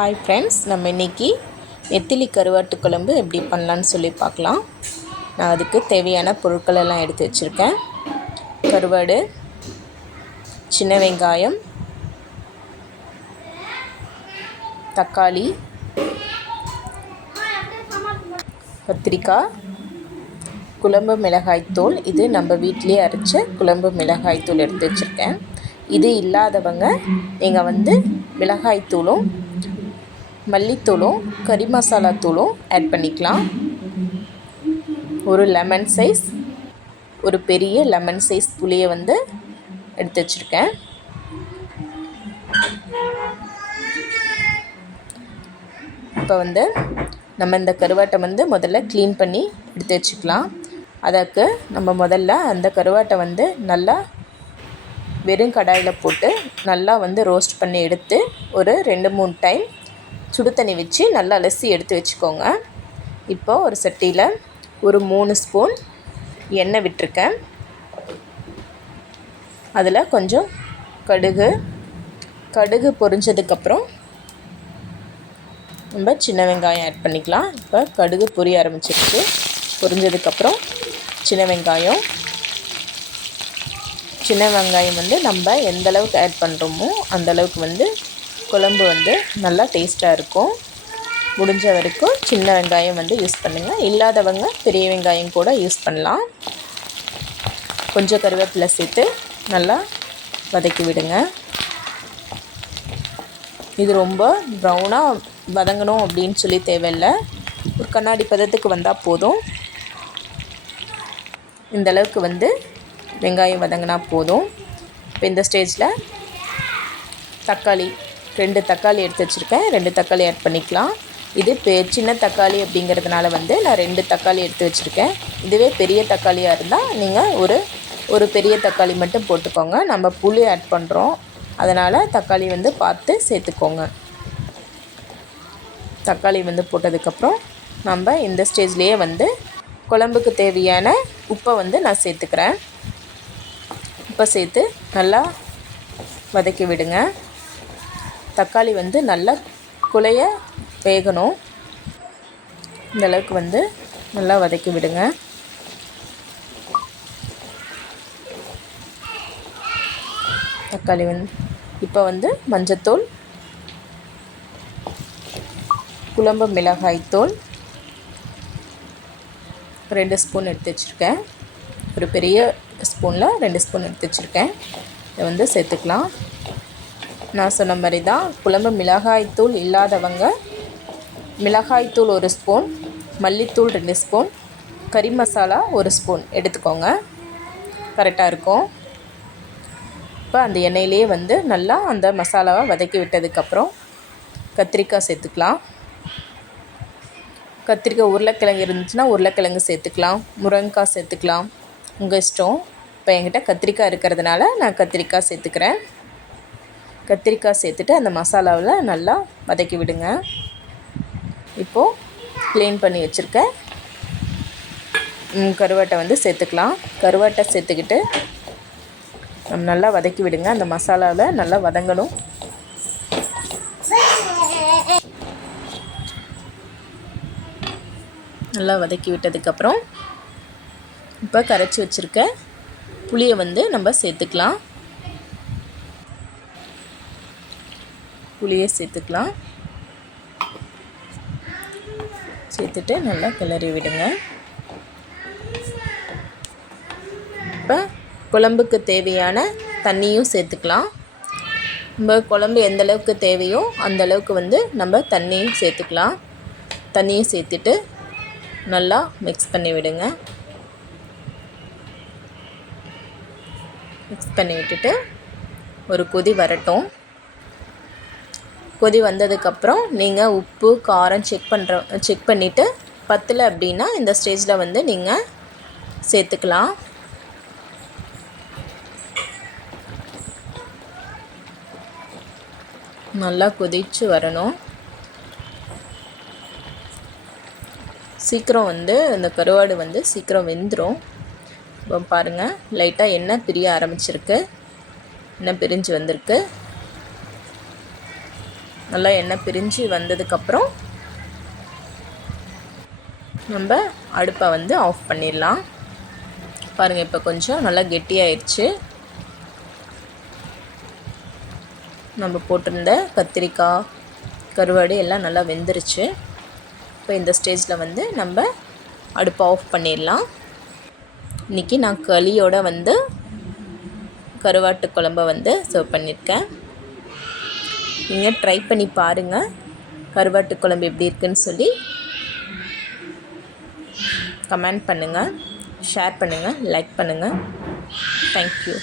Hi friends, நம்ம இன்றைக்கி நெத்திலி கருவாட்டு குழம்பு எப்படி பண்ணலான்னு சொல்லி பார்க்கலாம். நான் அதுக்கு தேவையான பொருட்களெல்லாம் எடுத்து வச்சுருக்கேன். கருவாடு, சின்ன வெங்காயம், தக்காளி, கத்திரிக்காய், குழம்பு மிளகாய்த்தூள். இது நம்ம வீட்டிலேயே அரைச்ச குழம்பு மிளகாய்த்தூள் எடுத்து வச்சுருக்கேன். இது இல்லாதவங்க நீங்கள் மிளகாய்த்தூளும் மல்லித்தூளும் கறி மசாலா தூளும் ஆட் பண்ணிக்கலாம். ஒரு லெமன் சைஸ், ஒரு பெரிய லெமன் சைஸ் புளியை எடுத்து வச்சுருக்கேன். இப்போ நம்ம இந்த கருவாட்டை முதல்ல க்ளீன் பண்ணி எடுத்து வச்சுக்கலாம். அதற்கு நம்ம முதல்ல அந்த கருவாட்டை நல்லா வெறும் கடாயில் போட்டு நல்லா ரோஸ்ட் பண்ணி எடுத்து ஒரு 2-3 டைம் சுடு தண்ணி வச்சு நல்லா அலசி எடுத்து வச்சுக்கோங்க. இப்போ ஒரு சட்டியில் ஒரு 3 ஸ்பூன் எண்ணெய் விட்டுருக்கேன். அதில் கொஞ்சம் கடுகு பொரிஞ்சதுக்கப்புறம் நம்ம சின்ன வெங்காயம் ஆட் பண்ணிக்கலாம். இப்போ கடுகு பொரிய ஆரம்பிச்சிருச்சு. பொரிஞ்சதுக்கப்புறம் சின்ன வெங்காயம் நம்ம எந்த அளவுக்கு ஆட் பண்ணுறோமோ அந்தளவுக்கு குழம்பு நல்லா டேஸ்ட்டாக இருக்கும். முடிஞ்ச வரைக்கும் சின்ன வெங்காயம் யூஸ் பண்ணுங்கள். இல்லாதவங்க பெரிய வெங்காயம் கூட யூஸ் பண்ணலாம். கொஞ்சம் கருவேப்பிலை சேர்த்து நல்லா வதக்கி விடுங்க. இது ரொம்ப ப்ரௌனாக வதங்கணும் அப்படின்னு சொல்லி தேவையில்லை. ஒரு கண்ணாடி பதத்துக்கு வந்தால் போதும். இந்தளவுக்கு வெங்காயம் வதங்கினா போதும். இப்போ இந்த ஸ்டேஜில் தக்காளி 2 தக்காளி எடுத்து வச்சுருக்கேன். 2 தக்காளி ஆட் பண்ணிக்கலாம். இது சின்ன தக்காளி அப்படிங்கிறதுனால நான் 2 தக்காளி எடுத்து வச்சுருக்கேன். இதுவே பெரிய தக்காளியாக இருந்தால் நீங்கள் ஒரு பெரிய தக்காளி மட்டும் போட்டுக்கோங்க. நம்ம புளி ஆட் பண்ணுறோம், அதனால் தக்காளி பார்த்து சேர்த்துக்கோங்க. தக்காளி போட்டதுக்கப்புறம் நம்ம இந்த ஸ்டேஜ்லேயே குழம்புக்கு தேவையான உப்பை நான் சேர்த்துக்கிறேன். உப்பை சேர்த்து நல்லா வதக்கி விடுங்க. தக்காளி நல்லா குழைய வேகணும். இந்தளவுக்கு நல்லா வதக்கி விடுங்க. தக்காளி இப்போ மஞ்சத்தூள், குழம்பு மிளகாய்த்தூள் 2 ஸ்பூன் எடுத்து வச்சுருக்கேன். ஒரு பெரிய ஸ்பூனில் 2 ஸ்பூன் எடுத்து வச்சுருக்கேன். இதை சேர்த்துக்கலாம். நான் சொன்ன மாதிரி தான் குழம்பு மிளகாய்த்தூள் இல்லாதவங்க மிளகாய்த்தூள் 1 ஸ்பூன், மல்லித்தூள் 2 ஸ்பூன், கறி மசாலா 1 ஸ்பூன் எடுத்துக்கோங்க. கரெக்டாக இருக்கும். இப்போ அந்த எண்ணெயிலே நல்லா அந்த மசாலாவை வதக்கி விட்டதுக்கப்புறம் கத்திரிக்காய் சேர்த்துக்கலாம். கத்திரிக்காய் உருளைக்கிழங்கு இருந்துச்சுன்னா உருளைக்கிழங்கு சேர்த்துக்கலாம், முருங்கைக்காய் சேர்த்துக்கலாம், உங்கள் இஷ்டம். இப்போ என்கிட்ட கத்திரிக்காய் இருக்கிறதுனால நான் கத்திரிக்காய் சேர்த்துக்கிறேன். கத்திரிக்காய் சேர்த்துட்டு அந்த மசாலாவில் நல்லா வதக்கி விடுங்க. இப்போது க்ளீன் பண்ணி வச்சுருக்க கருவாட்டை சேர்த்துக்கலாம். கருவாட்டை சேர்த்துக்கிட்டு நம்ம நல்லா வதக்கி விடுங்க. அந்த மசாலாவில் நல்லா வதங்கணும். நல்லா வதக்கி விட்டதுக்கப்புறம் இப்போ கரைச்சி வச்சுருக்க புளியை நம்ம சேர்த்துக்கலாம். புளியை சேர்த்துக்கலாம். சேர்த்துட்டு நல்லா கிளறி விடுங்க. இப்போ குழம்புக்கு தேவையான தண்ணியும் சேர்த்துக்கலாம். நம்ம குழம்பு எந்தளவுக்கு தேவையோ அந்தளவுக்கு நம்ம தண்ணியும் சேர்த்துக்கலாம். தண்ணியை சேர்த்துட்டு நல்லா மிக்ஸ் பண்ணி விடுங்க. மிக்ஸ் பண்ணி விட்டுட்டு ஒரு கொதி வரட்டும். கொதி வந்ததுக்கப்புறம் நீங்கள் உப்பு காரம் செக் பண்ணிவிட்டு பத்தலை அப்படின்னா இந்த ஸ்டேஜில் நீங்கள் சேர்த்துக்கலாம். நல்லா கொதித்து வரணும். சீக்கிரம் இந்த கருவாடு சீக்கிரம் வெந்துடும். இப்போ பாருங்கள், லைட்டாக எண்ணெய் பிரிய ஆரம்பிச்சிருக்கு. எண்ணெய் பிரிஞ்சு வந்திருக்கு. நல்லா எண்ணெய் பிரிஞ்சு வந்ததுக்கப்புறம் நம்ம அடுப்பை வந்து ஆஃப் பண்ணிடலாம். பாருங்கள், இப்போ கொஞ்சம் நல்லா கெட்டியாயிடுச்சு. நம்ம போட்டிருந்த கத்திரிக்காய், கருவாடு எல்லாம் நல்லா வெந்துருச்சு. இப்போ இந்த ஸ்டேஜில் வந்து நம்ம அடுப்பை ஆஃப் பண்ணிடலாம். இன்றைக்கி நான் களியோட வந்து கருவாட்டு குழம்ப வந்து சர்வ் பண்ணியிருக்கேன். நீங்கள் ட்ரை பண்ணி பாருங்கள், கருவாட்டு குழம்பு எப்படி இருக்குன்னு சொல்லி கமெண்ட் பண்ணுங்கள், ஷேர் பண்ணுங்கள், லைக் பண்ணுங்கள். தேங்க்யூ.